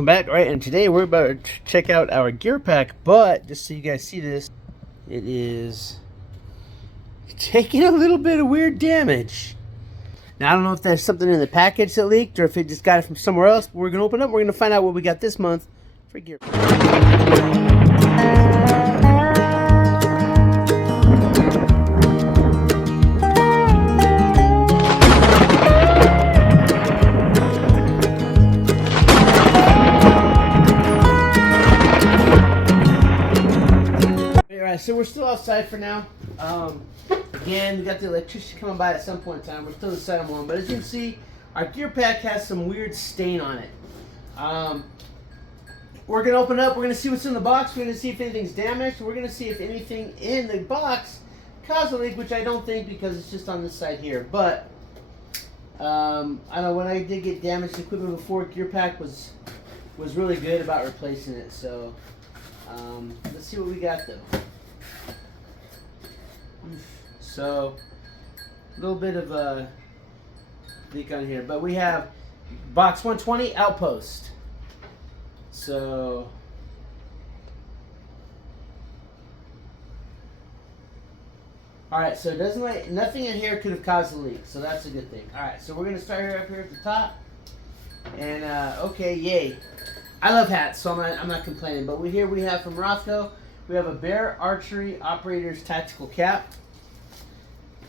welcome back. All right, and today we're about to check out our gear pack, but just so you guys see this, it is taking a little bit of weird damage. Now, I don't know if there's something in the package that leaked or if it just got it from somewhere else, but we're going to open up. We're going to find out what we got this month for gear. Alright, so we're still outside for now. Again, we got the electricity coming by at some point in time. We're still inside on one, but as you can see, our gear pack has some weird stain on it. We're going to open it up. We're going to see what's in the box. We're going to see if anything's damaged. We're going to see if anything in the box caused a leak, which I don't think because it's just on this side here. But, I know when I did get damaged equipment before, gear pack was really good about replacing it. So, let's see what we got though. So, a little bit of a leak on here, but we have box 120 Outpost. So, alright, so it doesn't like nothing in here could have caused a leak, so that's a good thing. Alright, so we're gonna start here up here at the top. And okay, yay. I love hats, so I'm not complaining. But here we have from Rothko, we have a Bear Archery Operator's Tactical Cap.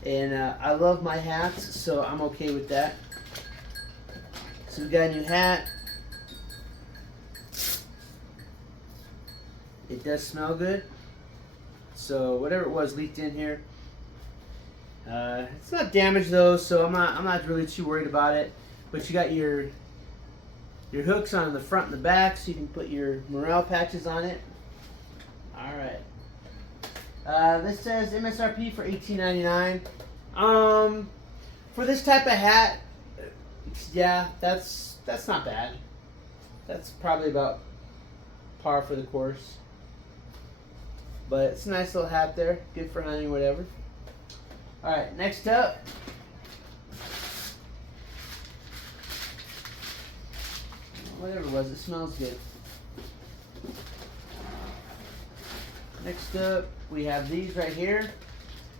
And I love my hats, so I'm okay with that. So we got a new hat. It does smell good. So whatever it was leaked in here. It's not damaged though, so I'm not really too worried about it. But you got your hooks on the front and the back, so you can put your morale patches on it. All right. This says MSRP for $18.99. For this type of hat, yeah, that's not bad. That's probably about par for the course. But it's a nice little hat there, good for hunting, whatever. All right, next up. Whatever it was, it smells good. Next up, we have these right here.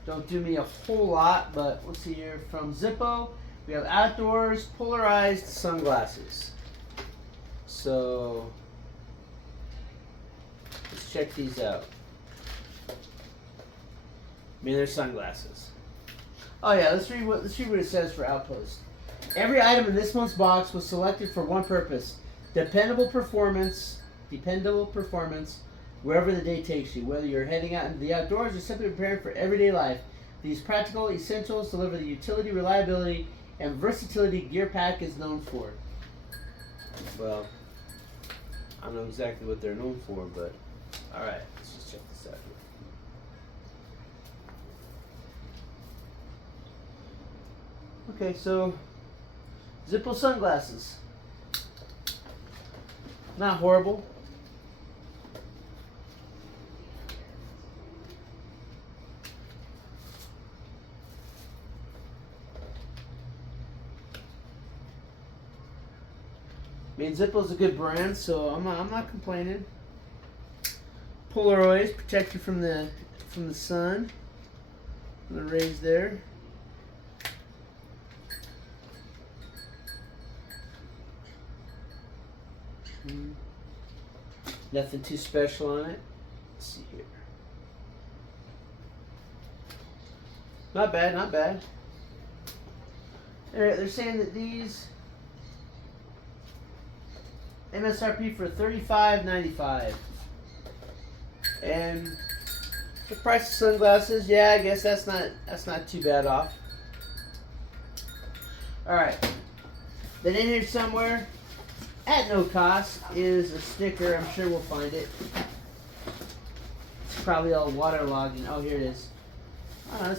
Don't do me a whole lot, but let's see here. From Zippo, we have Outdoors Polarized Sunglasses. So, let's check these out. I mean, they're sunglasses. Oh yeah, let's read what it says for Outpost. Every item in this month's box was selected for one purpose: dependable performance, wherever the day takes you. Whether you're heading out into the outdoors or simply preparing for everyday life, these practical essentials deliver the utility, reliability, and versatility gear pack is known for. Well, I don't know exactly what they're known for, but alright, let's just check this out here. Okay, so Zippo sunglasses. Not horrible. I mean, Zippo's a good brand, so I'm not complaining. Polaroids protect you from the sun, from the rays there. Nothing too special on it. Let's see here. Not bad, not bad. They're saying that these MSRP for $35.95. And the price of sunglasses, yeah, I guess that's not too bad off. Alright. Then in here somewhere, at no cost, is a sticker. I'm sure we'll find it. It's probably all waterlogged. Oh, here it is. Oh,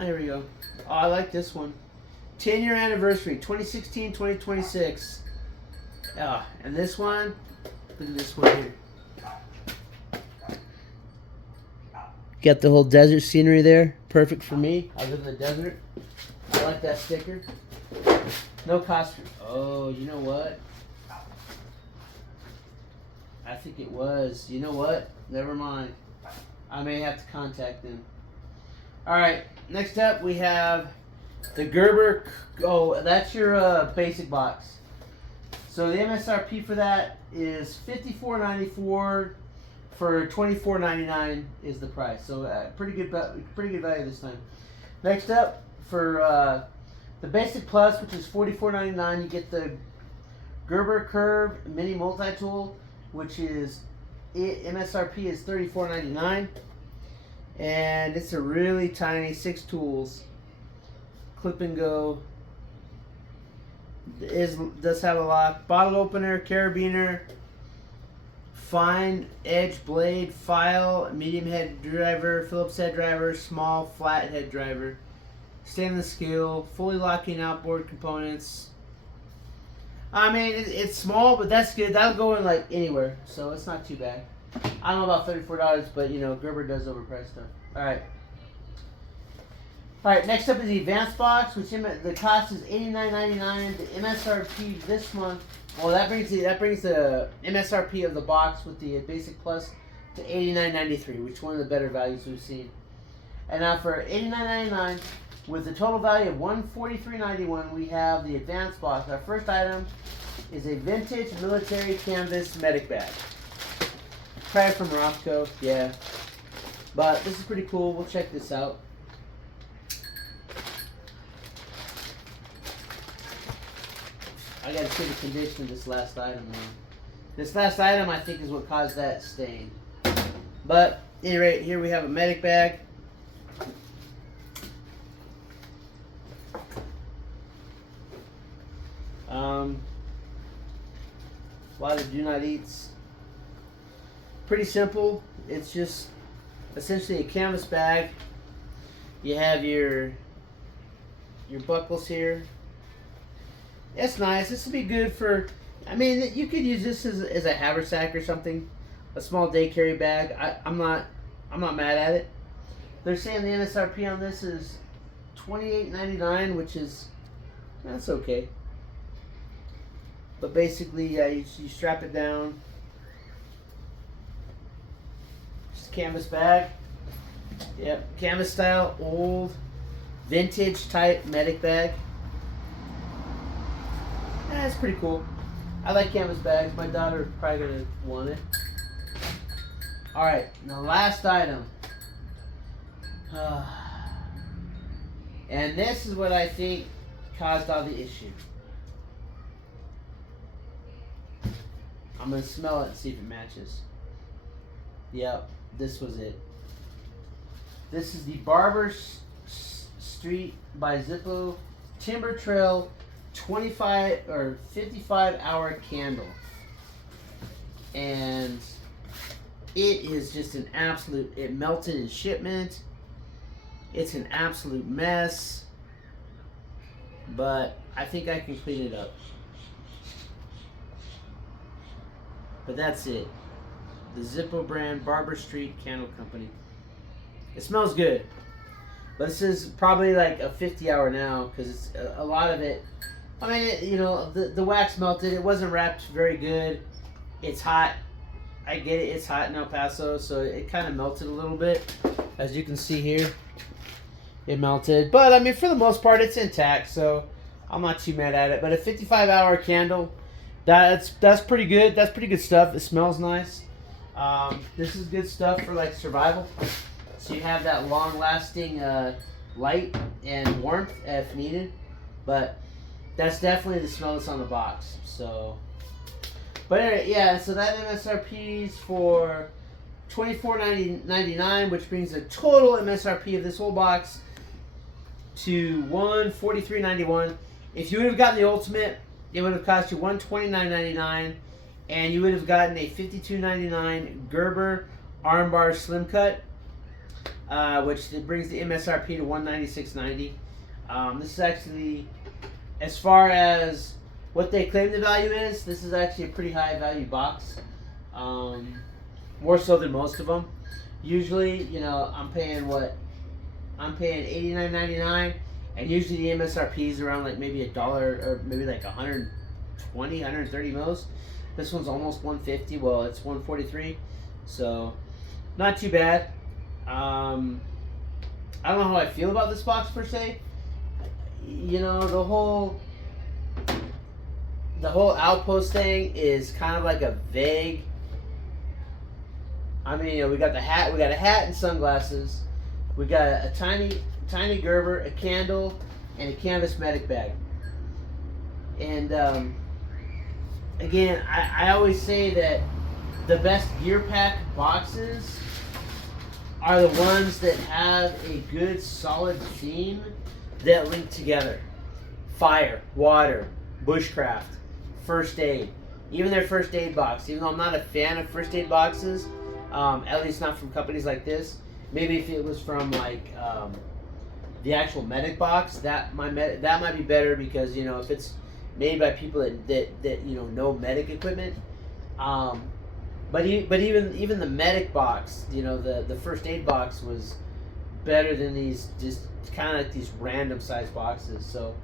here we go. Oh, I like this one. 10-year anniversary, 2016-2026. Oh, and this one, look at this one here. Got the whole desert scenery there. Perfect for me. I live in the desert. I like that sticker. No cost. Oh, you know what? I think it was. You know what? Never mind. I may have to contact them. All right. Next up, we have the Gerber. Oh, that's your basic box. So the MSRP for that is $54.94 for $24.99 is the price. So pretty good value this time. Next up, for the basic plus, which is $44.99, you get the Gerber Curve Mini Multi-Tool, which is MSRP is $34.99, and it's a really tiny 6 tools, clip and go. Does have a lock, bottle opener, carabiner, fine edge blade, file, medium head driver, Phillips head driver, small flat head driver, stainless steel, fully locking outboard components. I mean, it's small, but that's good. That'll go in like anywhere, so it's not too bad. I don't know about $34, but you know, Gerber does overprice stuff. All right. All right, next up is the advanced box, which the cost is $89.99. The MSRP this month, well, that brings the MSRP of the box with the basic plus to $89.93, which is one of the better values we've seen. And now for $89.99, with a total value of $143.91, we have the advanced box. Our first item is a vintage military canvas medic bag. Probably from Roscoe, yeah. But this is pretty cool. We'll check this out. I gotta see the condition of this last item, man. This last item, I think, is what caused that stain. But, at any rate, here we have a medic bag. A lot of do not eats. Pretty simple. It's just essentially a canvas bag. You have your buckles here. It's nice. This would be good for, I mean, you could use this as a haversack or something, a small day carry bag. I'm not mad at it. They're saying the MSRP on this is $28.99, which is, that's okay. But basically, you strap it down. Just canvas bag. Yep, canvas style, old, vintage type medic bag. Yeah, it's pretty cool. I like canvas bags. My daughter probably gonna want it. All right, the last item. And this is what I think caused all the issue. I'm gonna smell it and see if it matches. Yep, this was it. This is the Barber Street by Zippo Timber Trail 25 or 55 hour candle, and it is just an absolute, it melted in shipment. It's an absolute mess, but I think I can clean it up. But that's it. The Zippo brand Barber Street Candle Company. It smells good, but this is probably like a 50 hour now, because it's a lot of it. I mean, you know, the wax melted. It wasn't wrapped very good. It's hot. I get it. It's hot in El Paso, so it kind of melted a little bit. As you can see here, it melted. But, I mean, for the most part, it's intact, so I'm not too mad at it. But a 55 hour candle, that's pretty good. That's pretty good stuff. It smells nice. This is good stuff for, like, survival. So you have that long-lasting light and warmth if needed. But that's definitely the smell that's on the box. So, but anyway, yeah. So that MSRP is for $24.99, which brings the total MSRP of this whole box to $143.91. If you would have gotten the Ultimate, it would have cost you $129.99, and you would have gotten a $52.99 Gerber Armbar Slim Cut, which brings the MSRP to $196.90. This is actually, as far as what they claim the value is, this is actually a pretty high value box. More so than most of them. Usually, you know, I'm paying $89.99, and usually the MSRP is around like maybe $1 or maybe like 120, 130 most. This one's almost 150. Well, it's 143, so not too bad. I don't know how I feel about this box per se. You know, the whole Outpost thing is kind of like a vague. I mean, you know, we got the hat, we got a hat and sunglasses, we got a tiny Gerber, a candle, and a canvas medic bag. And again, I always say that the best gear pack boxes are the ones that have a good solid theme that link together. Fire, water, bushcraft, first aid. Even their first aid box, even though I'm not a fan of first aid boxes, at least not from companies like this. Maybe if it was from like the actual medic box, that might be better, because you know, if it's made by people that you know medic equipment. But even the medic box, you know, the first aid box was better than these just kind of like these random sized boxes. So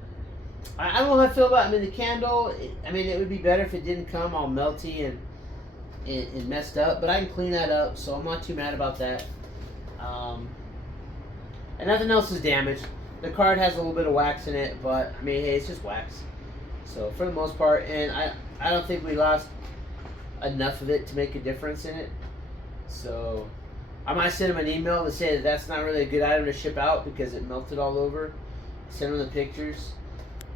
I don't know how I feel about it. I mean, the candle, it would be better if it didn't come all melty and messed up, but I can clean that up, so I'm not too mad about that. And nothing else is damaged. The card has a little bit of wax in it, but I mean, hey, it's just wax. So for the most part, and I don't think we lost enough of it to make a difference in it. So I might send them an email to say that that's not really a good item to ship out because it melted all over. Send them the pictures.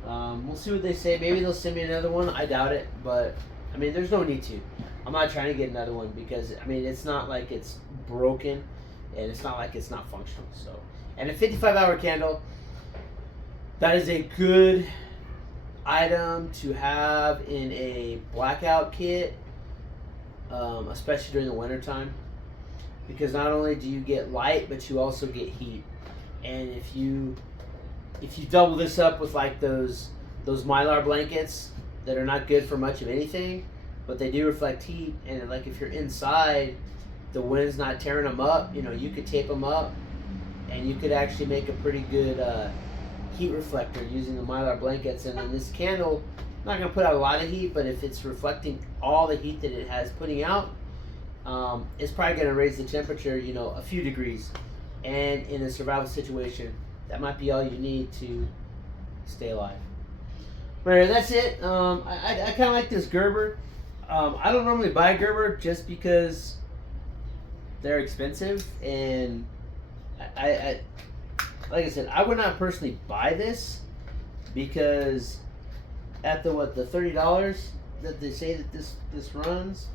We'll see what they say. Maybe they'll send me another one. I doubt it, but I mean, there's no need to. I'm not trying to get another one because I mean, it's not like it's broken, and it's not like it's not functional. So, and a 55-hour candle, that is a good item to have in a blackout kit, especially during the winter time, because not only do you get light, but you also get heat. And if you double this up with like those Mylar blankets that are not good for much of anything, but they do reflect heat, and like if you're inside, the wind's not tearing them up, you know, you could tape them up, and you could actually make a pretty good heat reflector using the Mylar blankets. And then this candle, not going to put out a lot of heat, but if it's reflecting all the heat that it has putting out, it's probably going to raise the temperature, you know, a few degrees. And in a survival situation, that might be all you need to stay alive. But that's it. I kind of like this Gerber. I don't normally buy Gerber just because they're expensive, and I like I said, I would not personally buy this because at the $30 that they say that this runs,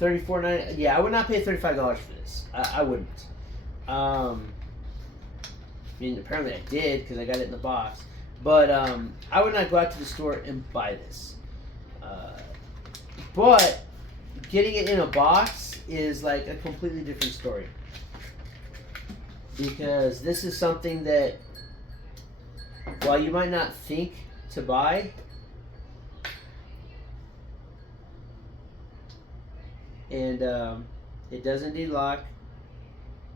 $34.90. Yeah, I would not pay $35 for this. I wouldn't. I mean, apparently I did because I got it in the box. But I would not go out to the store and buy this. But getting it in a box is like a completely different story. Because this is something that, while you might not think to buy, and it does indeed lock.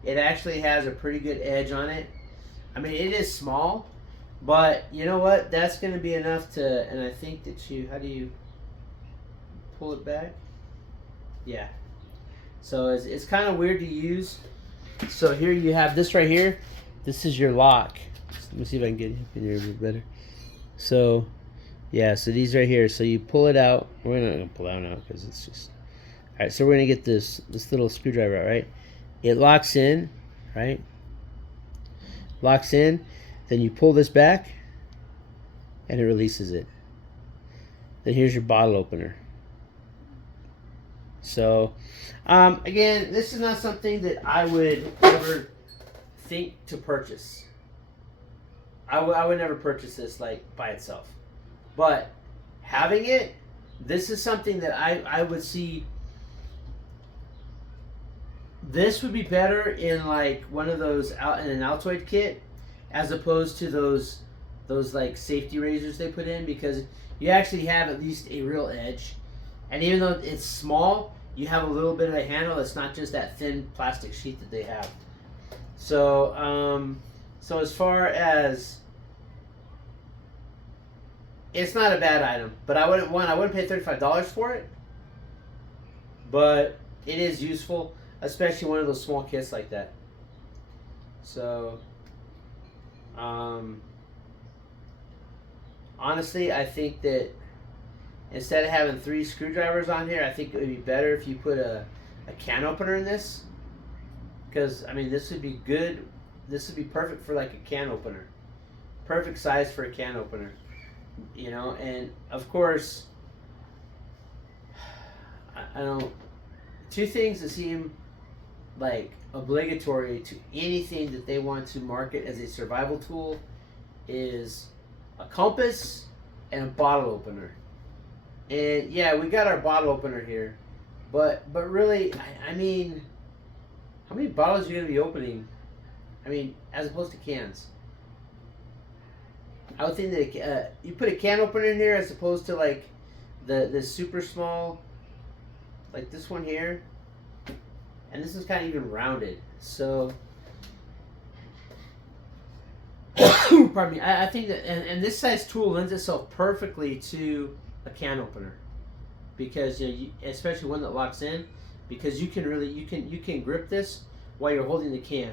It actually has a pretty good edge on it. I mean, it is small, but you know what? That's going to be enough to, and I think that how do you pull it back? Yeah. So it's kind of weird to use. So here you have this right here. This is your lock. Let me see if I can get in here a bit better. So, yeah, so these right here. So you pull it out. We're not going to pull that out because it's just... All right, so we're going to get this little screwdriver out, right? It locks in, right? Locks in. Then you pull this back, and it releases it. Then here's your bottle opener. So, again, this is not something that I would ever think to purchase. I would never purchase this like by itself. But having it, this is something that I would see. This would be better in like one of those in an Altoid kit, as opposed to those like safety razors they put in, because you actually have at least a real edge. And even though it's small, you have a little bit of a handle. It's not just that thin plastic sheet that they have. So, so as far as it's not a bad item, but I wouldn't pay $35 for it. But it is useful, especially one of those small kits like that. So, honestly, I think that instead of having 3 screwdrivers on here, I think it would be better if you put a can opener in this. Because, I mean, this would be good. This would be perfect for like a can opener. Perfect size for a can opener. You know, and of course, I don't. 2 things that seem like obligatory to anything that they want to market as a survival tool is a compass and a bottle opener. And yeah, we got our bottle opener here, but really, I mean, how many bottles are you gonna be opening? I mean, as opposed to cans. I would think that you put a can opener in here as opposed to like the super small, like this one here, and this is kind of even rounded. So, pardon me. I think that and this size tool lends itself perfectly to a can opener because especially one that locks in, because you can grip this while you're holding the can.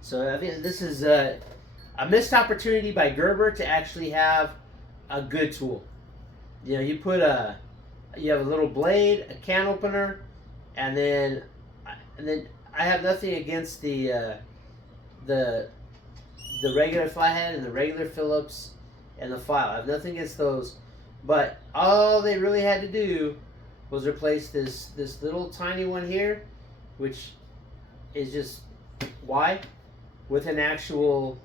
So I think this is a missed opportunity by Gerber to actually have a good tool. You know, you have a little blade, a can opener, and then I have nothing against the regular flathead and the regular Phillips and the file. I have nothing against those, but all they really had to do was replace this little tiny one here, which is just wide, with an actual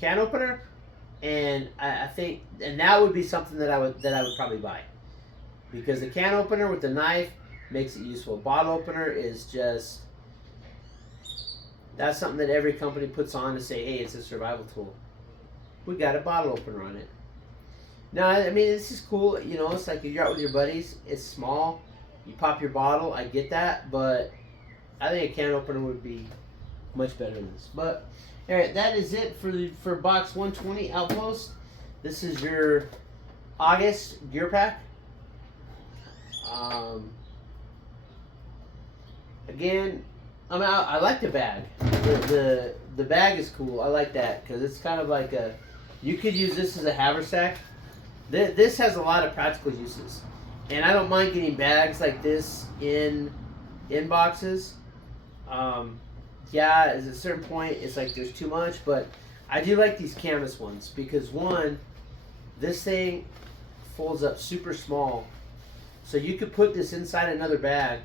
can opener, and I think, and that would be something that I would probably buy, because the can opener with the knife makes it useful. Bottle opener is just, that's something that every company puts on to say, hey, it's a survival tool. We got a bottle opener on it. Now, I mean, this is cool. You know, it's like if you're out with your buddies. It's small. You pop your bottle. I get that, but I think a can opener would be much better than this. But all right, that is it for box 120 Outpost. This is your August gear pack. Again, I like the bag. The bag is cool. I like that because it's kind of like you could use this as a haversack. This has a lot of practical uses, and I don't mind getting bags like this in boxes. Yeah, at a certain point, it's like there's too much, but I do like these canvas ones because one, this thing folds up super small, so you could put this inside another bag,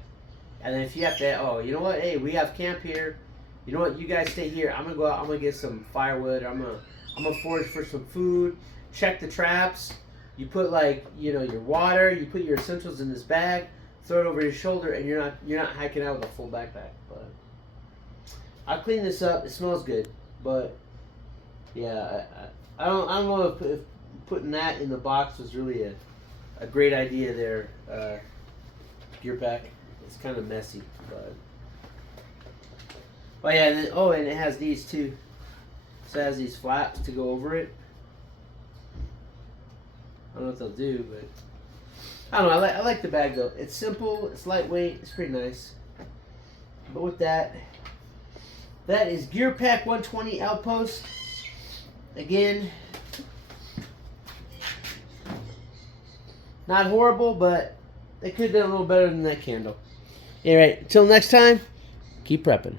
and then if you have to, oh, you know what? Hey, we have camp here. You know what? You guys stay here. I'm gonna go out. I'm gonna get some firewood. I'm gonna forage for some food. Check the traps. You put your water. You put your essentials in this bag. Throw it over your shoulder, and you're not hiking out with a full backpack. But I'll clean this up. It smells good, but yeah, I don't know if putting that in the box was really a great idea there. Gear pack. It's kind of messy, but oh yeah, and it has these too. So it has these flaps to go over it. I don't know what they'll do, but I don't know. I like the bag though. It's simple. It's lightweight. It's pretty nice. But with that is Gear Pack 120 Outpost. Again, not horrible, but it could have been a little better than that candle. All right. Until next time, keep prepping.